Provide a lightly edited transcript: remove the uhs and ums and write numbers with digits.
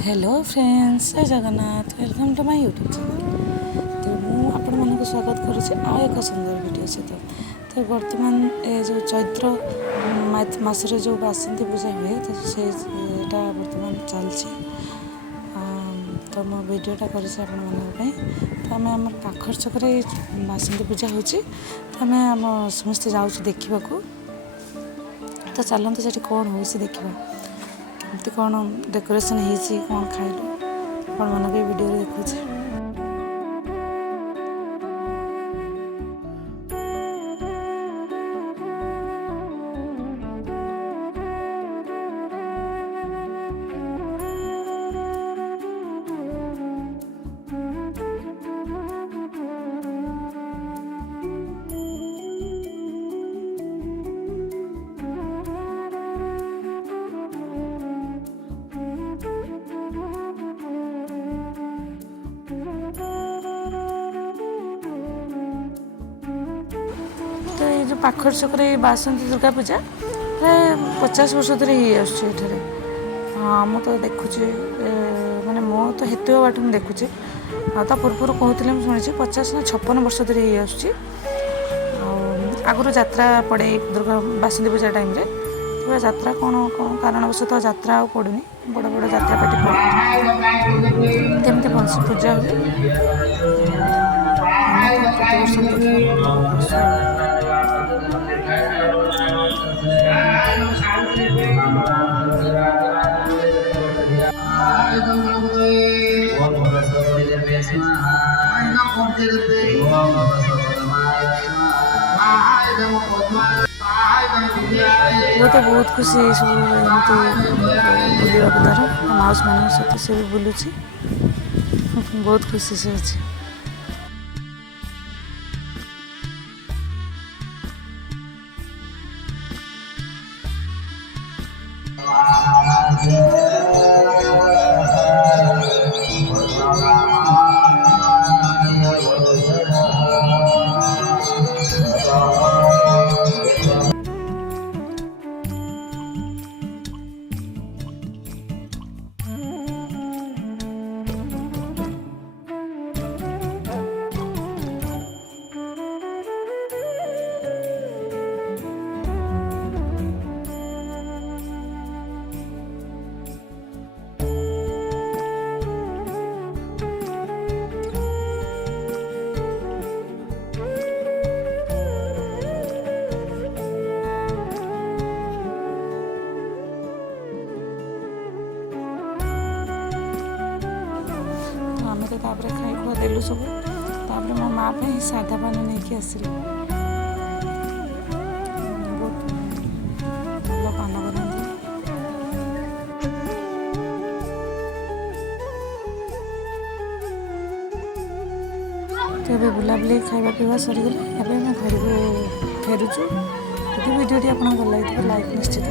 Hello friends, जय Jagannath. Welcome to my YouTube channel. तो ମୁଁ ଆପଣମାନଙ୍କୁ ସ୍ୱାଗତ କରୁଛି ଆଉ ଏକ ସୁନ୍ଦର ଭିଡ଼ିଓ ସହିତ। ତ ବର୍ତ୍ତମାନ ଏ ଯେଉଁ ଚୈତ୍ର ମାସରେ ଯେଉଁ ବାସନ୍ତୀ ପୂଜା ହୁଏ ତ ସେଇଟା ବର୍ତ୍ତମାନ ଚାଲିଛି। ତ ମୁଁ ଭିଡ଼ିଓଟା କରିଛି ଆପଣମାନଙ୍କ ପାଇଁ। ତ ଆମେ ଆମର ପାଖର ଛକରେ ବାସନ୍ତୀ ପୂଜା ହେଉଛି। ତ ଆମେ ଆମ ସମସ୍ତେ ଯାଉଛୁ ଦେଖିବାକୁ। ତ ଚାଲନ୍ତୁ ସେଠି କ'ଣ ହେଉଛି ଦେଖିବା, କେମିତି କ'ଣ ଡେକୋରେସନ୍ ହେଇଛି, କ'ଣ ଖାଇଲୁ ଆପଣମାନଙ୍କୁ ଏ ଭିଡ଼ିଓରେ ଦେଖୁଛି। ତ ଏଇ ଯେଉଁ ପାଖର ଛକରେ ଏଇ ବାସନ୍ତୀ ଦୁର୍ଗା ପୂଜା ପ୍ରାୟ 50 ବର୍ଷ ଧରି ହେଇ ଆସୁଛି ଏଠାରେ। ମୁଁ ତ ଦେଖୁଛି, ମାନେ ମୁଁ ତ ହେତୁ ବାଟ ମୁଁ ଦେଖୁଛି। ଆଉ ତା ପୂର୍ବରୁ କହୁଥିଲେ ମୁଁ ଶୁଣିଛି 50 ନା 56 ବର୍ଷ ଧରି ହେଇ ଆସୁଛି। ଆଉ ଆଗରୁ ଯାତ୍ରା ପଡ଼େ ଦୁର୍ଗା ବାସନ୍ତୀ ପୂଜା ଟାଇମ୍ରେ। ପୁରା ଯାତ୍ରା କ'ଣ କାରଣବଶତଃ ଯାତ୍ରା ଆଉ ପଡ଼ୁନି, ବଡ଼ ବଡ଼ ଯାତ୍ରା ପାଟି ପଡ଼େ, କେମିତି ଭଲସେ ପୂଜା ହୁଏ। ଆମେ ତ ପ୍ରତିବର୍ଷ ଦେଖିବାକୁ ଆସୁ। ମୁଁ ତ ବହୁତ ଖୁସି ଏସବୁ ଏମିତି ବୁଲିବାକୁ ତାର ମାଉସୀ ମାନଙ୍କ ସହିତ ସେ ବି ବୁଲୁଛି। ବହୁତ ଖୁସି ସେ ଅଛି। ଆମେ ତ ତାପରେ ଖାଇ ଖୁଆ ଦେଲୁ ସବୁ। ତାପରେ ମୋ ମା' ପାଇଁ ସାଧା ପାନ ନେଇକି ଆସିଲି। ବହୁତ ଭଲ ପାନ ବନାନ୍ତି। ତ ଏବେ ବୁଲାବୁଲି ଖାଇବା ପିଇବା ସରିଗଲା। ଏବେ ଆମେ ଘରକୁ ଫେରୁଛୁ। ଯଦି ଭିଡ଼ିଓଟି ଆପଣଙ୍କୁ ଭଲ ଲାଗିଥିବ ଲାଇକ୍ ନିଶ୍ଚିତ